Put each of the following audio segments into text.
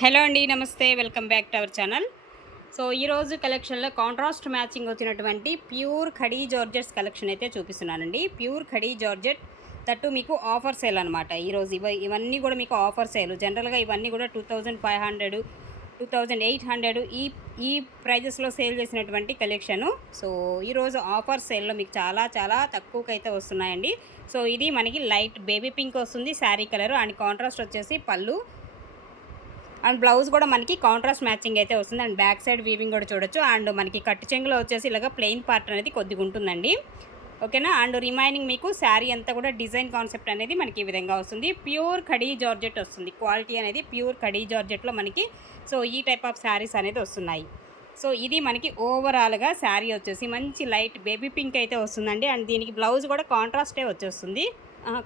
Hello అండి, నమస్తే. Welcome back to our channel. So ఈరోజు కలెక్షన్లో కాంట్రాస్ట్ మ్యాచింగ్ వచ్చినటువంటి ప్యూర్ ఖడీ జార్జెట్స్ కలెక్షన్ అయితే చూపిస్తున్నానండి. ప్యూర్ ఖడీ జార్జెట్ తట్టు మీకు ఆఫర్ సేల్ అనమాట. ఈరోజు ఇవన్నీ కూడా మీకు ఆఫర్ సేల్. జనరల్గా ఇవన్నీ కూడా 2500, 2800 ఈ ప్రైజెస్లో సేల్ చేసినటువంటి కలెక్షను. సో ఈరోజు ఆఫర్ సేల్లో మీకు చాలా చాలా తక్కువకైతే వస్తున్నాయండి. సో ఇది మనకి లైట్ బేబీ పింక్ వస్తుంది శారీ కలర్, అండ్ కాంట్రాస్ట్ వచ్చేసి పళ్ళు, అండ్ బ్లౌజ్ కూడా మనకి కాంట్రాస్ట్ మ్యాచింగ్ అయితే వస్తుంది. అండ్ బ్యాక్ సైడ్ వీవింగ్ కూడా చూడొచ్చు. అండ్ మనకి కట్టు చెంగులో వచ్చేసి ఇలాగ ప్లెయిన్ పార్ట్ అనేది కొద్దిగా ఉంటుందండి, ఓకేనా. అండ్ రిమైనింగ్ మీకు శారీ అంతా కూడా డిజైన్ కాన్సెప్ట్ అనేది మనకి ఈ విధంగా వస్తుంది. ప్యూర్ ఖడీ జార్జెట్ వస్తుంది. క్వాలిటీ అనేది ప్యూర్ ఖడీ జార్జెట్లో మనకి సో ఈ టైప్ ఆఫ్ శారీస్ అనేది వస్తున్నాయి. సో ఇది మనకి ఓవరాల్గా శారీ వచ్చేసి మంచి లైట్ బేబీ పింక్ అయితే వస్తుందండి. అండ్ దీనికి బ్లౌజ్ కూడా కాంట్రాస్టే వచ్చేస్తుంది.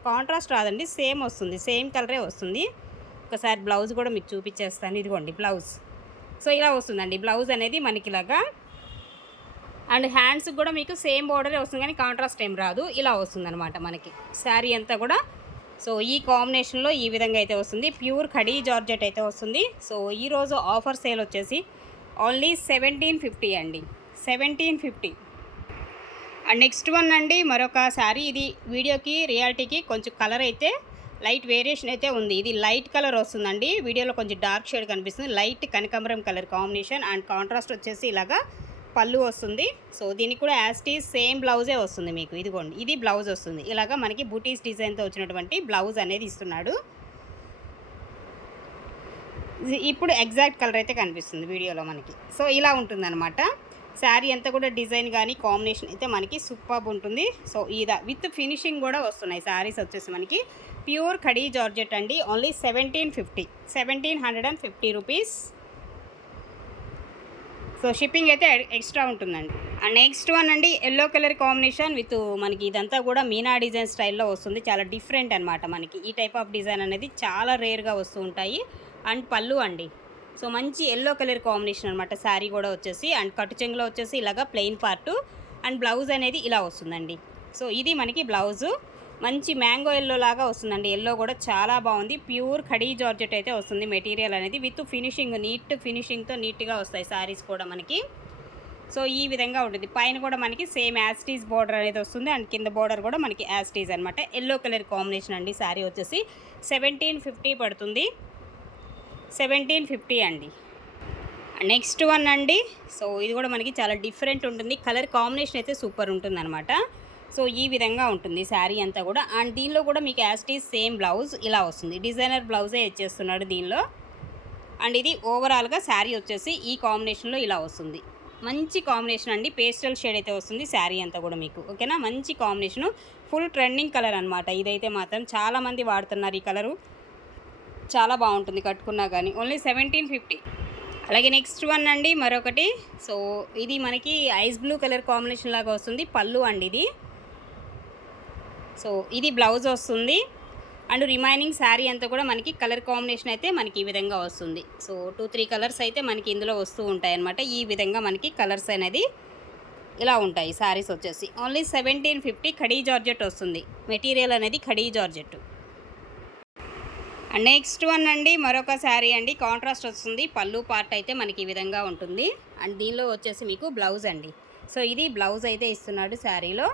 కాంట్రాస్ట్ రాదండి, సేమ్ వస్తుంది, సేమ్ కలరే వస్తుంది. ఒకసారి బ్లౌజ్ కూడా మీకు చూపించేస్తాను. ఇదిగోండి బ్లౌజ్. సో ఇలా వస్తుందండి బ్లౌజ్ అనేది మనకి ఇలాగా. అండ్ హ్యాండ్స్కి కూడా మీకు సేమ్ బోర్డరే వస్తుంది, కానీ కాంట్రాస్ట్ ఏం రాదు. ఇలా వస్తుందన్నమాట మనకి శారీ అంతా కూడా. సో ఈ కాంబినేషన్లో ఈ విధంగా అయితే వస్తుంది. ప్యూర్ ఖడీ జార్జెట్ అయితే వస్తుంది. సో ఈరోజు ఆఫర్ సేల్ వచ్చేసి ఓన్లీ 1750 అండి, 1750. అండ్ నెక్స్ట్ వన్ అండి మరొక శారీ. ఇది వీడియోకి రియాలిటీకి కొంచెం కలర్ అయితే లైట్ వేరియేషన్ అయితే ఉంది. ఇది లైట్ కలర్ వస్తుందండి, వీడియోలో కొంచెం డార్క్ షేడ్ కనిపిస్తుంది. లైట్ కనకాంబరం కలర్ కాంబినేషన్, అండ్ కాంట్రాస్ట్ వచ్చేసి ఇలాగా పళ్ళు వస్తుంది. సో దీనికి కూడా యాస్టీస్ సేమ్ బ్లౌజే వస్తుంది మీకు. ఇదిగోండి ఇది బ్లౌజ్ వస్తుంది. ఇలాగా మనకి బూటీస్ డిజైన్తో వచ్చినటువంటి బ్లౌజ్ అనేది ఇస్తున్నాడు. ఇప్పుడు ఎగ్జాక్ట్ కలర్ అయితే కనిపిస్తుంది వీడియోలో మనకి. సో ఇలా ఉంటుందన్నమాట శారీ అంతా కూడా. డిజైన్ కానీ కాంబినేషన్ అయితే మనకి సూపర్బ్ ఉంటుంది. సో ఇది విత్ ఫినిషింగ్ కూడా వస్తున్నాయి శారీస్ వచ్చేసి మనకి. ప్యూర్ ఖడీ జార్జెట్ అండి, ఓన్లీ 1750 రూపీస్. సో షిప్పింగ్ అయితే ఎక్స్ట్రా ఉంటుందండి. అండ్ నెక్స్ట్ వన్ అండి ఎల్లో కలర్ కాంబినేషన్ విత్ మనకి ఇదంతా కూడా మీనా డిజైన్ స్టైల్లో వస్తుంది. చాలా డిఫరెంట్ అనమాట మనకి. ఈ టైప్ ఆఫ్ డిజైన్ అనేది చాలా రేర్గా వస్తూ ఉంటాయి. అండ్ పళ్ళు అండి, సో మంచి ఎల్లో కలర్ కాంబినేషన్ అనమాట శారీ కూడా వచ్చేసి. అండ్ కట్టు చెంగులో వచ్చేసి ఇలాగా ప్లెయిన్ పార్టు, అండ్ బ్లౌజ్ అనేది ఇలా వస్తుందండి. సో ఇది మనకి బ్లౌజు మంచి మ్యాంగో ఎల్లో లాగా వస్తుందండి. ఎల్లో కూడా చాలా బాగుంది. ప్యూర్ ఖడీ జార్జెట్ అయితే వస్తుంది మెటీరియల్ అనేది విత్ ఫినిషింగ్, నీట్ ఫినిషింగ్తో నీట్గా వస్తాయి శారీస్ కూడా మనకి. సో ఈ విధంగా ఉంటుంది. పైన కూడా మనకి సేమ్ యాస్టీస్ బోర్డర్ అనేది వస్తుంది, అండ్ కింద బోర్డర్ కూడా మనకి యాస్టీస్ అనమాట. ఎల్లో కలర్ కాంబినేషన్ అండి. శారీ వచ్చేసి 1750 పడుతుంది, 1750 అండి. నెక్స్ట్ వన్ అండి, సో ఇది కూడా మనకి చాలా డిఫరెంట్ ఉంటుంది. కలర్ కాంబినేషన్ అయితే సూపర్ ఉంటుంది అనమాట. సో ఈ విధంగా ఉంటుంది శారీ అంతా కూడా. అండ్ దీనిలో కూడా మీకు యాస్టీస్ సేమ్ బ్లౌజ్ ఇలా వస్తుంది. డిజైనర్ బ్లౌజే ఇచ్చేస్తున్నాడు దీనిలో. అండ్ ఇది ఓవరాల్గా శారీ వచ్చేసి ఈ కాంబినేషన్లో ఇలా వస్తుంది. మంచి కాంబినేషన్ అండి, పేస్టల్ షేడ్ అయితే వస్తుంది శారీ అంతా కూడా మీకు, ఓకేనా. మంచి కాంబినేషను, ఫుల్ ట్రెండింగ్ కలర్ అనమాట. ఇదైతే మాత్రం చాలామంది వాడుతున్నారు ఈ కలరు. చాలా బాగుంటుంది కట్టుకున్నా కానీ. ఓన్లీ 1750. అలాగే నెక్స్ట్ వన్ అండి మరొకటి. సో ఇది మనకి ఐస్ బ్లూ కలర్ కాంబినేషన్ లాగా వస్తుంది. పళ్ళు అండి ఇది. సో ఇది బ్లౌజ్ వస్తుంది. అండ్ రిమైనింగ్ శారీ అంతా కూడా మనకి కలర్ కాంబినేషన్ అయితే మనకి ఈ విధంగా వస్తుంది. సో 2-3 కలర్స్ అయితే మనకి ఇందులో వస్తూ ఉంటాయి అన్నమాట. ఈ విధంగా మనకి కలర్స్ అనేది ఇలా ఉంటాయి శారీస్ వచ్చేసి. ఓన్లీ 1750 ఖడీ జార్జెట్ వస్తుంది. మెటీరియల్ అనేది khadi georgette. And next one అండి మరొక శారీ అండి. కాంట్రాస్ట్ వస్తుంది. పళ్ళు పార్ట్ అయితే మనకి ఈ విధంగా ఉంటుంది. అండ్ దీనిలో వచ్చేసి మీకు బ్లౌజ్ అండి. సో ఇది బ్లౌజ్ అయితే ఇస్తున్నాడు శారీలో.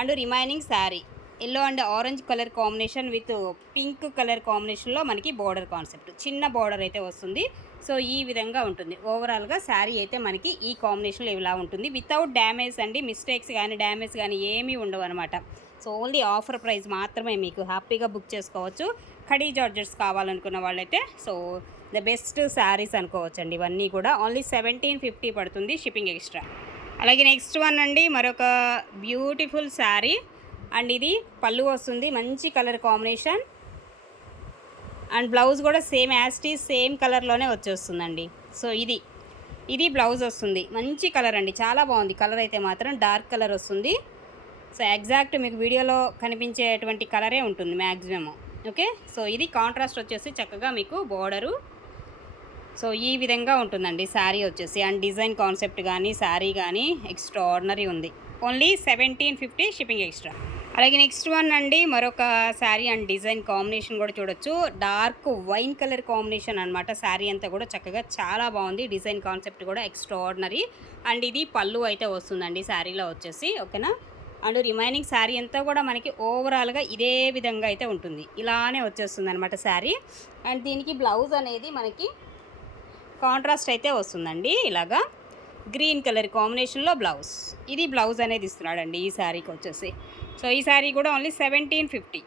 And remaining sari yellow and orange colour combination with pink colour కాంబినేషన్లో మనకి బోర్డర్ కాన్సెప్ట్, చిన్న బోర్డర్ అయితే వస్తుంది. సో ఈ విధంగా ఉంటుంది ఓవరాల్గా శారీ అయితే మనకి ఈ కాంబినేషన్లో ఇలా ఉంటుంది. వితౌట్ డ్యామేజ్ అండి, మిస్టేక్స్ కానీ డ్యామేజ్ కానీ ఏమీ ఉండవు అనమాట. సో ఓన్లీ ఆఫర్ ప్రైస్ మాత్రమే, మీకు హ్యాపీగా బుక్ చేసుకోవచ్చు. ఖడీ జార్జెట్స్ కావాలనుకున్న వాళ్ళైతే సో ద బెస్ట్ శారీస్ అనుకోవచ్చు అండి. ఇవన్నీ కూడా ఓన్లీ 1750 పడుతుంది, షిప్పింగ్ ఎక్స్ట్రా. అలాగే నెక్స్ట్ వన్ అండి మరొక బ్యూటిఫుల్ శారీ. అండ్ ఇది పళ్ళు వస్తుంది, మంచి కలర్ కాంబినేషన్. అండ్ బ్లౌజ్ కూడా సేమ్ యాస్టీస్ సేమ్ కలర్లోనే వచ్చేస్తుందండి. సో ఇది బ్లౌజ్ వస్తుంది. మంచి కలర్ అండి, చాలా బాగుంది కలర్ అయితే మాత్రం. డార్క్ కలర్ వస్తుంది. సో ఎగ్జాక్ట్ మీకు వీడియోలో కనిపించేటువంటి కలరే ఉంటుంది మ్యాక్సిమం, ఓకే. సో ఇది కాంట్రాస్ట్ వచ్చేసి చక్కగా మీకు బోర్డరు. సో ఈ విధంగా ఉంటుందండి శారీ వచ్చేసి. అండ్ డిజైన్ కాన్సెప్ట్ కానీ శారీ కానీ ఎక్స్ట్రా ఆర్డినరీ ఉంది. Only 1750 shipping extra. అలాగే నెక్స్ట్ వన్ అండి, మరొక శారీ అండ్ డిజైన్ కాంబినేషన్ కూడా చూడొచ్చు. డార్క్ వైన్ కలర్ కాంబినేషన్ అనమాట. శారీ అంతా కూడా చక్కగా చాలా బాగుంది. డిజైన్ కాన్సెప్ట్ కూడా ఎక్స్ట్రాఆర్డినరీ. అండ్ ఇది పళ్ళు అయితే వస్తుందండి శారీలో వచ్చేసి, ఓకేనా. అండ్ రిమైనింగ్ శారీ అంతా కూడా మనకి ఓవరాల్గా ఇదే విధంగా అయితే ఉంటుంది. ఇలానే వచ్చేస్తుంది అనమాట శారీ. అండ్ దీనికి బ్లౌజ్ అనేది మనకి కాంట్రాస్ట్ అయితే వస్తుందండి. ఇలాగా గ్రీన్ కలర్ కాంబినేషన్లో బ్లౌజ్. ఇది బ్లౌజ్ అనేది ఇస్తున్నాడండి ఈ శారీకి వచ్చేసి. సో ఈ శారీ కూడా ఓన్లీ 1750.